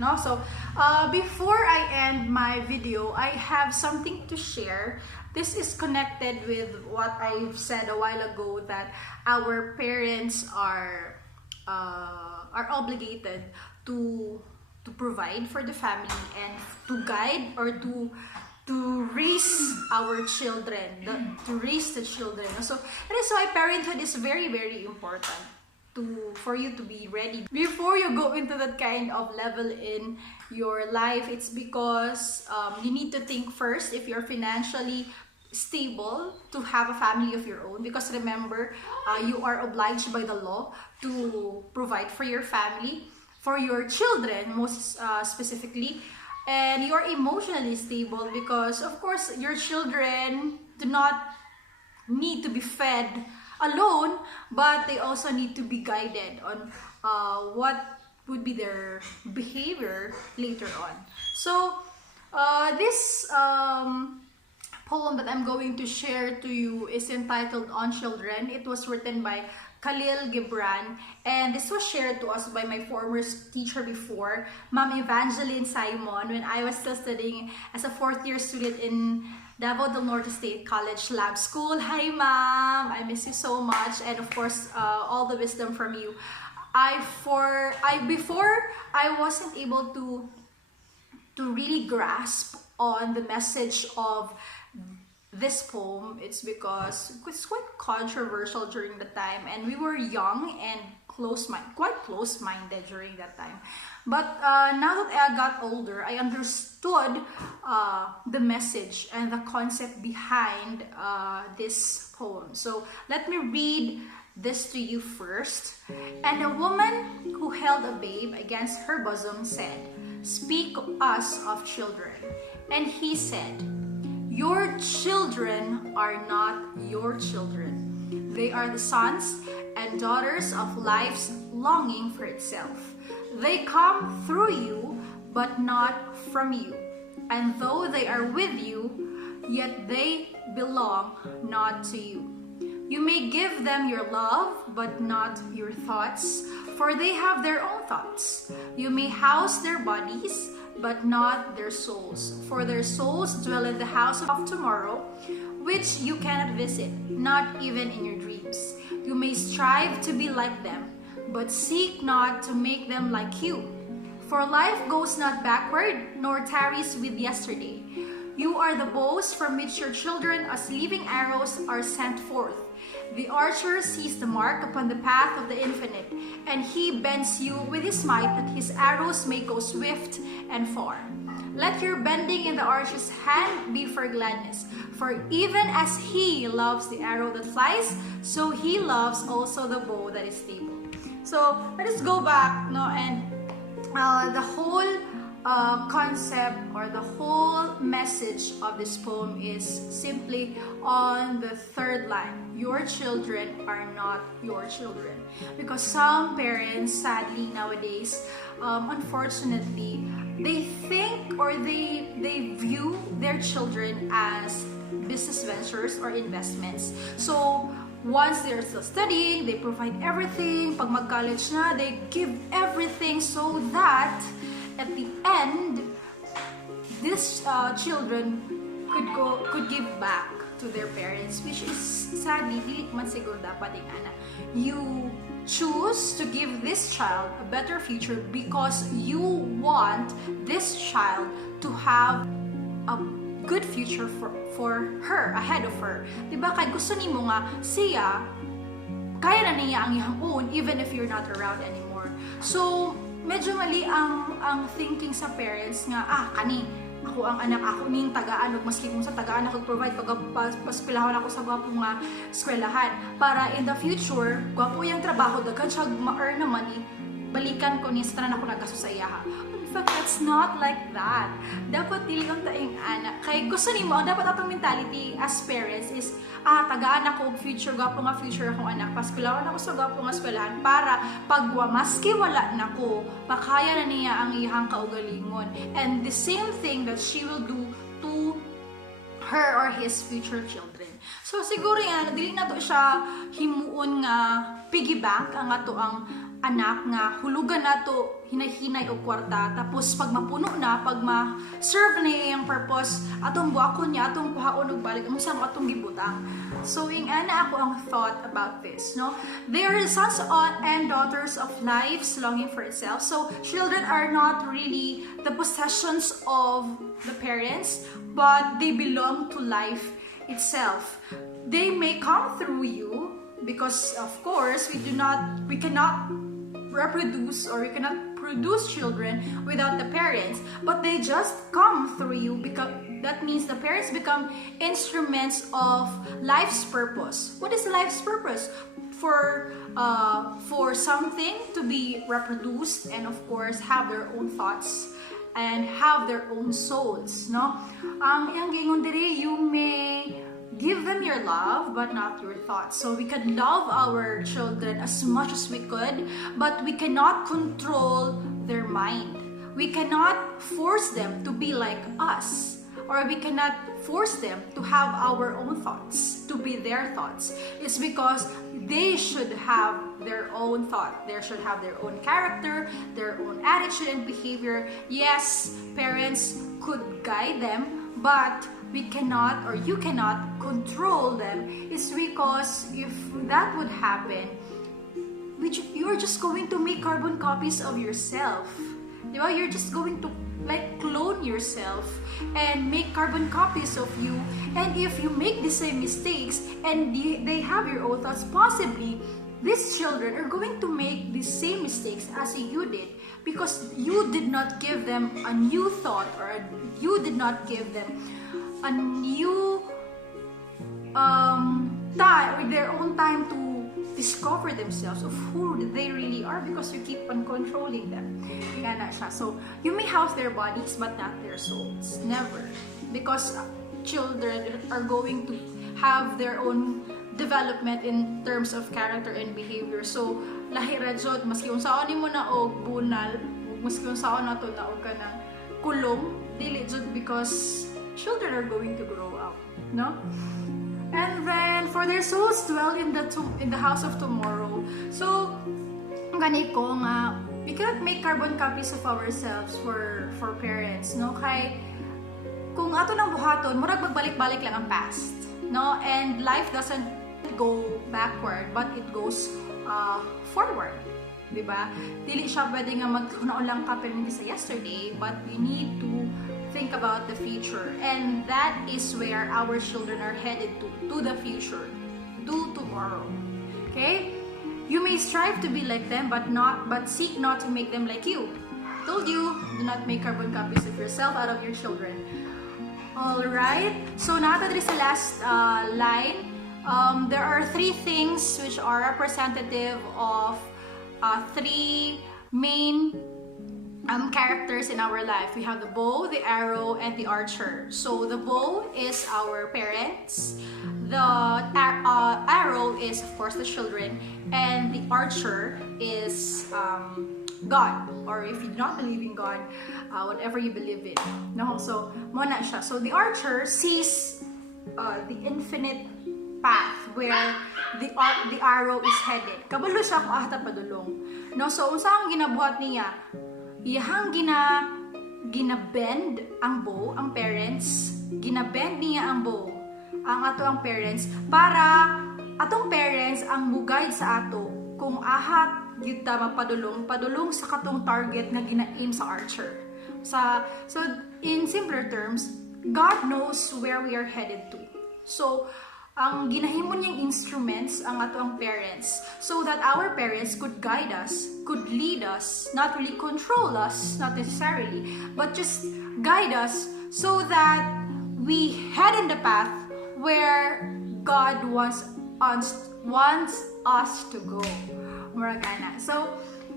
no? So before I end my video, I have something to share. This is connected with what I've said a while ago, that our parents are obligated to provide for the family and to guide or to raise our children, to raise the children. So that is why parenthood is very, very important for you to be ready before you go into that kind of level in your life. It's because you need to think first if you're financially stable to have a family of your own, because remember, you are obliged by the law to provide for your family, for your children most specifically. And you're emotionally stable because of course your children do not need to be fed alone, but they also need to be guided on what would be their behavior later on. So this poem that I'm going to share to you is entitled On Children. It was written by Khalil Gibran, and this was shared to us by my former teacher before, Ma'am Evangeline Simon, when I was still studying as a 4th year student in Davao del Norte State College Lab School. Hi ma'am, I miss you so much, and of course all the wisdom from you. Before I wasn't able to really grasp on the message of this poem. It's because it's quite controversial during the time, and we were young and quite close-minded during that time. But now that I got older, I understood the message and the concept behind this poem. So let me read this to you first. And a woman who held a babe against her bosom said, "Speak us of children." And he said, "Your children are not your children. They are the sons and daughters of life's longing for itself. They come through you, but not from you. And though they are with you, yet they belong not to you. You may give them your love, but not your thoughts, for they have their own thoughts. You may house their bodies, but not their souls, for their souls dwell in the house of tomorrow, which you cannot visit, not even in your dreams. You may strive to be like them, but seek not to make them like you. For life goes not backward, nor tarries with yesterday. You are the bows from which your children as living arrows are sent forth. The archer sees the mark upon the path of the infinite, and he bends you with his might that his arrows may go swift and far. Let your bending in the archer's hand be for gladness, for even as he loves the arrow that flies, so he loves also the bow that is stable." So let us go back, and the whole concept or the whole message of this poem is simply on the 3rd line. Your children are not your children. Because some parents, sadly nowadays, unfortunately, they think or they view their children as business ventures or investments. So once they're still studying, they provide everything. Pag mag-college na, they give everything so that at the end, these children could give back to their parents, which is sadly dili man siguro dapat ana. You choose to give this child a better future because you want this child to have a good future for her, ahead of her. Diba? Kaya gusto nimo nga siya kaya na niya ang iyang own even if you're not around anymore. So medyo mali ang thinking sa parents nga, kani, ako ang anak, ako ning tagaan, maski kung sa tagaan ako provide, paspilahon ako sa gwapo nga eskwelahan. Para in the future, gwapo yung trabaho, daghan siya ma-earn na money, balikan ko ni sa tanan ako nagasto sa iyaha. In fact, that's not like that. Dapat dili ang taing anak. Kay gusto nimo, ang dapat atong mentality as parents is, tagaan ako future, gwapo nga future akong anak, paskulawan ako sa gwapo nga eskwelahan para pagwa maski wala nako, pakaya na niya ang iyang kaugalingon. And the same thing that she will do to her or his future children. So siguro yan, dili na to siya himuon nga piggyback ang ato ang anak nga hulugan na to hinay-hinay o kwarta, tapos pag mapuno na, pag ma-serve na yung purpose, atong buakon niya, atong kuhaon og balik, ang sama atong gibutang. So ana ako ang thought about this, no? They are sons and daughters of lives longing for itself. So children are not really the possessions of the parents, but they belong to life itself. They may come through you because of course we cannot reproduce or we cannot produce children without the parents, but they just come through you because that means the parents become instruments of life's purpose. What is life's purpose? For something to be reproduced and of course have their own thoughts and have their own souls, no? Ang gingon diri, you may give them your love, but not your thoughts. So we can love our children as much as we could, but we cannot control their mind. We cannot force them to be like us, or we cannot force them to have our own thoughts, to be their thoughts. It's because they should have their own thought. They should have their own character, their own attitude and behavior. Yes, parents could guide them, but we cannot or you cannot control them. It's because if that would happen, you're just going to make carbon copies of yourself. Diba? You're just going to like clone yourself and make carbon copies of you. And if you make the same mistakes and they have your own thoughts, possibly these children are going to make the same mistakes as you did, because you did not give them a new thought, or you did not give them a new time, or their own time to discover themselves of who they really are, because you keep on controlling them. So you may house their bodies but not their souls. Never. Because children are going to have their own development in terms of character and behavior. So lahi ra jud, maski unsaon nimo na og bunal, maski unsaon na to na og kanang kulong, dili jud, because children are going to grow up, no? And then for their souls dwell in the house of tomorrow. So gani ko nga, we cannot make carbon copies of ourselves for parents, no? Kay kung ato nang buhaton, murag magbalik-balik lang ang past, no? And life doesn't go backward, but it goes forward, diba? Dili siya pwede nga magkunaon lang ka sa yesterday, but we need to think about the future, and that is where our children are headed to the future, to tomorrow. Okay, you may strive to be like them, but seek not to make them like you. Told you, do not make carbon copies of yourself out of your children. All right, so now that is the last line. There are three things which are representative of three main characters in our life. We have the bow, the arrow, and the archer. So the bow is our parents, the arrow is of course the children, and the archer is God, or if you do not believe in God, whatever you believe in. No, so mo na siya. So the archer sees the infinite path where the arrow is headed. Kabalo siya kung ahta padulong. No, so unsa ang ginabuhat niya? Iyahang ginabend ang bow, ang parents, ginabend niya ang bow, ang ato ang parents, para atong parents ang mugayad sa ato kung ahat gyud ta padulong sa katong target nga gina-aim sa archer. So in simpler terms, God knows where we are headed to. So ang ginahimo niyang instruments ang ato ang parents, so that our parents could guide us, could lead us, not really control us, not necessarily, but just guide us so that we head in the path where God wants us to go. Muragana. So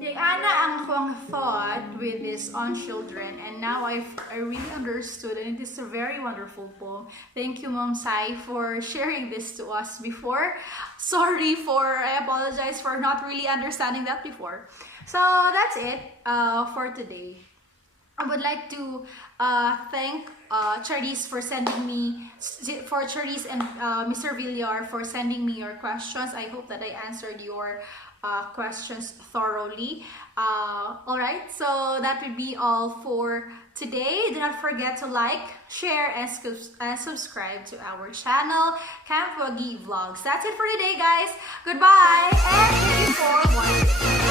ana ang kong thought with this on children, and now I really understood, and it is a very wonderful poem. Thank you, Mom Sai, for sharing this to us before. I apologize for not really understanding that before. So that's it for today. I would like to thank Charisse for sending me, Charisse and Mr. Villar for sending me your questions. I hope that I answered your questions thoroughly. Alright, so that would be all for today. Do not forget to like, share, and subscribe to our channel, Camp Wagi Vlogs. That's it for today, guys. Goodbye, and thank you for watching.